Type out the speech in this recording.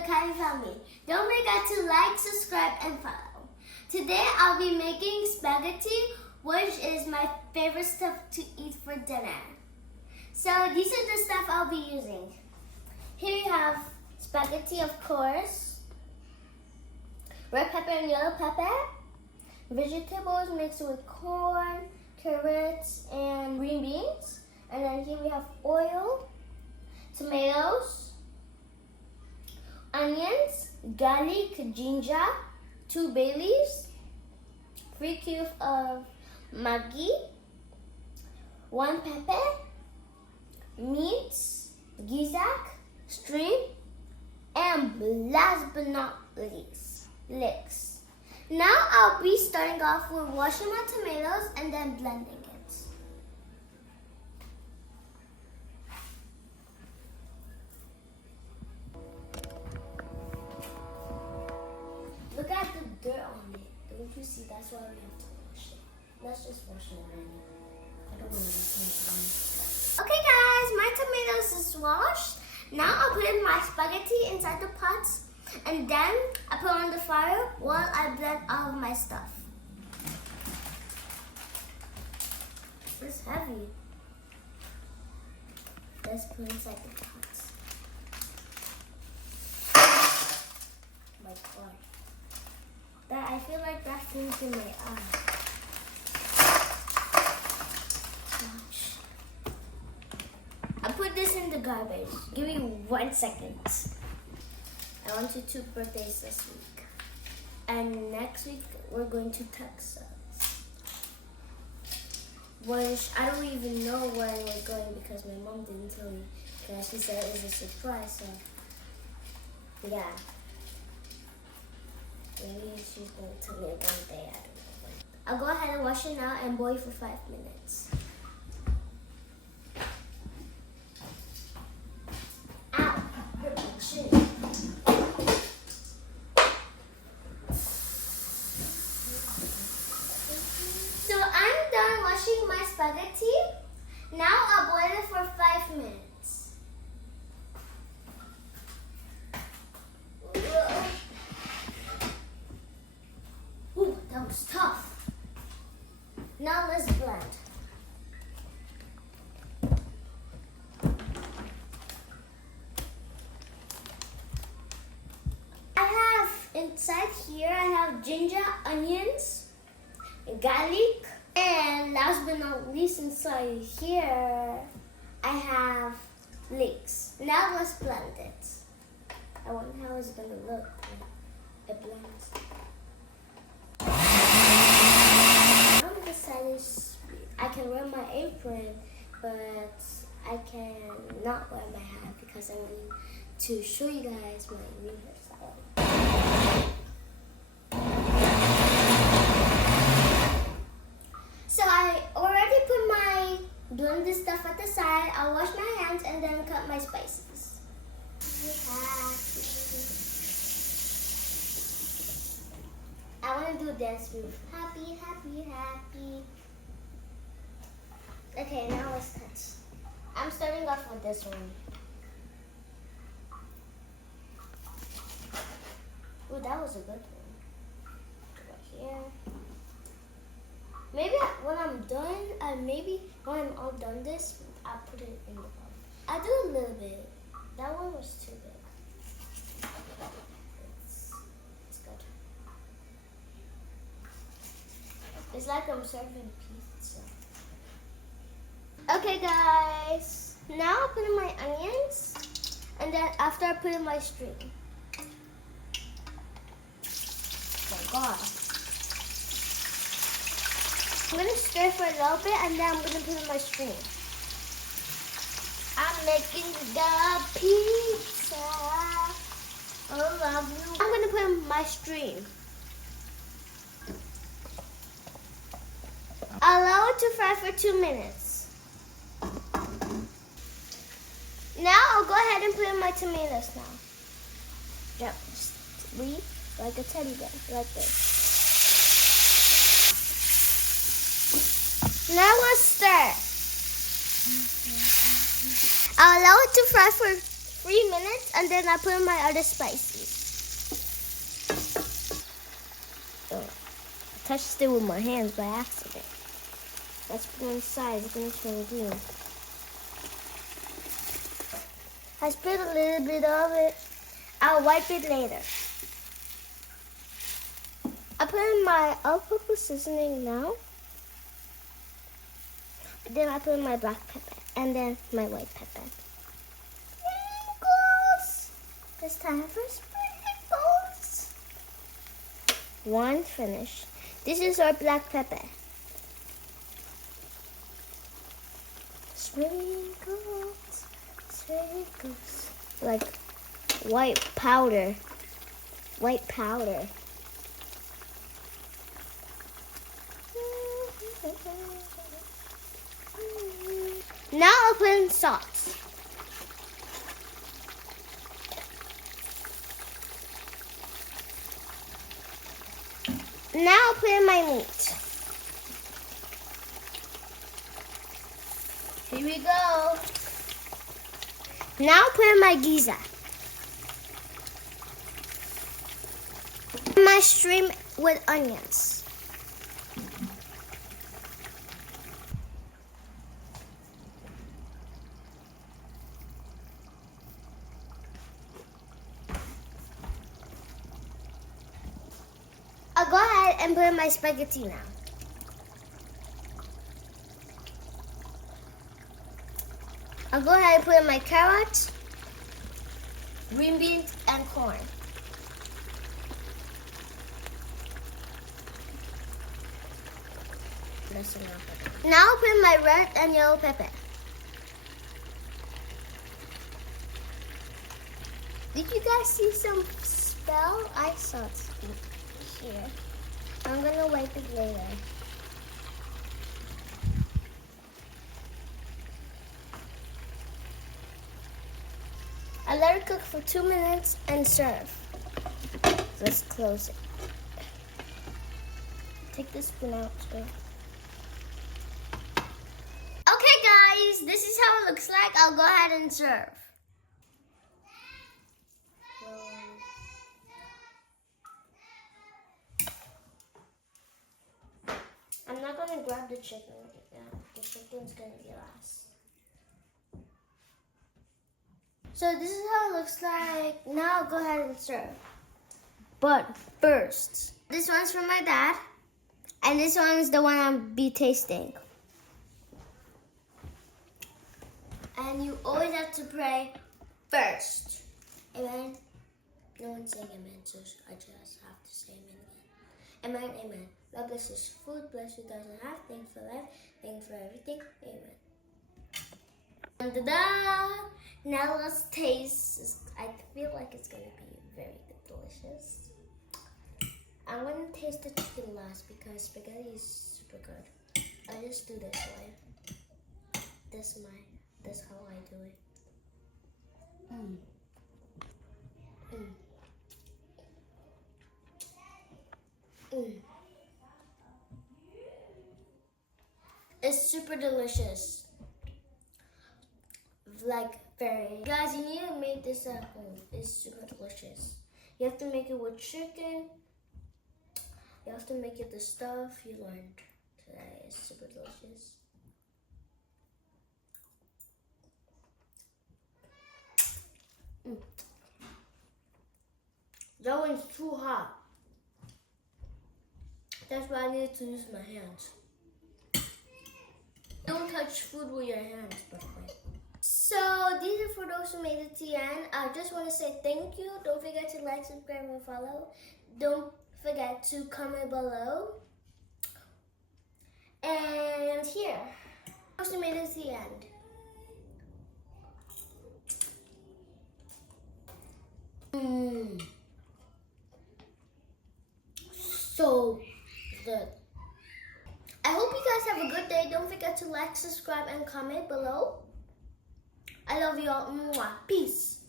the Kylie family. Don't forget to like, subscribe, and follow. Today I'll be making spaghetti, which is my favorite stuff to eat for dinner. So these are the stuff I'll be using. Here you have spaghetti, of course, red pepper and yellow pepper, vegetables mixed with corn, carrots, and green beans. And then here we have oil, tomatoes, onions, garlic, ginger, 2 bay leaves, 3 cubes of Maggi, 1 pepper, meat, gizzard, shrimp, and last but not least, leeks. Now I'll be starting off with washing my tomatoes and then blending it. Look at the dirt on it. Don't you see? That's why we have to wash it. Let's just wash it right now. I don't want to. Okay guys, my tomatoes is washed. Now I'll put in my spaghetti inside the pots and then I put on the fire while I blend all of my stuff. It's heavy. Let's put inside the pots. My God. I feel like that thing's in my eye. Gosh. I put this in the garbage. Give me 1 second. I went to 2 birthdays this week. And next week we're going to Texas. Which I don't even know where we're going because my mom didn't tell me. Because she said it was a surprise. So yeah. Maybe she's going to tell me one day, I don't know when. I'll go ahead and wash it now and boil for 5 minutes. Ow! Hurt my chin. So I'm done washing my spaghetti. Now I'll boil it for 5 minutes. That was tough. Now let's blend. I have inside here, I have ginger, onions, garlic, and last but not least inside here, I have leeks. Now let's blend it. I wonder how it's gonna look when it blends. I can wear my apron, but I cannot wear my hat because I'm going to show you guys my new hairstyle. So I already put my doing this stuff at the side. I'll wash my hands and then cut my spices. I want to do a dance move. Happy, happy, happy. Okay, now let's touch. I'm starting off with this one. Ooh, that was a good one. Right here. Maybe when I'm done, maybe when I'm all done this, I'll put it in the bowl. I'll do a little bit. That one was too big. It's good. It's like I'm serving pizza. Okay guys, now I'll put in my onions and then after I put in my string. Oh my God. I'm gonna stir for a little bit and then I'm gonna put in my string. I'm making the pizza. Oh, love you. I'm gonna put in my string. Allow it to fry for 2 minutes. Now I'll go ahead and put in my tomatoes now. Yep, just leave like a teddy bear, like this. Now let's stir. I'll allow it to fry for 3 minutes, and then I put in my other spices. Oh, I touched it with my hands by accident. Let's put it inside. It's gonna turn green. I spilled a little bit of it. I'll wipe it later. I put in my all-purpose seasoning now. Then I put in my black pepper and then my white pepper. Sprinkles! It's time for sprinkles. One finished. This is our black pepper. Sprinkles, sprinkles. Like white powder. White powder. Now I'll put in salt. Now I'll put in my meat. Here we go. Now I'll put in my giza. My shrimp with onions. I'll go ahead and put in my spaghetti now. I'll go ahead and put in my carrots, green beans, and corn. Now I'll put in my red and yellow pepper. Did you guys see some spell? I saw it here. I'm gonna wipe it later. I let it cook for 2 minutes and serve. Let's close it. Take the spoon out, too. Okay, guys, this is how it looks like. I'll go ahead and serve. I'm not gonna grab the chicken right now. The chicken's gonna be last. So this is how it looks like. Now I'll go ahead and serve. But first, this one's from my dad, and this one is the one I'll be tasting. And you always have to pray first. Amen. No one's saying amen, so I just have to say amen again. Amen, amen. God bless this food, bless you guys and have. Thank you for life, thank you for everything. Amen. Da-da! Now let's taste. I feel like it's gonna be very delicious. I'm gonna taste the chicken last because spaghetti is super good. I just do this way. That's how I do it. It's super delicious. Like very. Guys, you need to make this at home. It's super delicious. You have to make it with chicken. You have to make it the stuff you learned today. It's super delicious. That one's too hot. That's why I need to use my hands. Don't touch food with your hands, by the way. So these are for those who made it to the end. I just want to say thank you. Don't forget to like, subscribe, and follow. Don't forget to comment below. And here, those who made it to the end. So good. I hope you guys have a good day. Don't forget to like, subscribe, and comment below. I love you all. Mwah. Peace.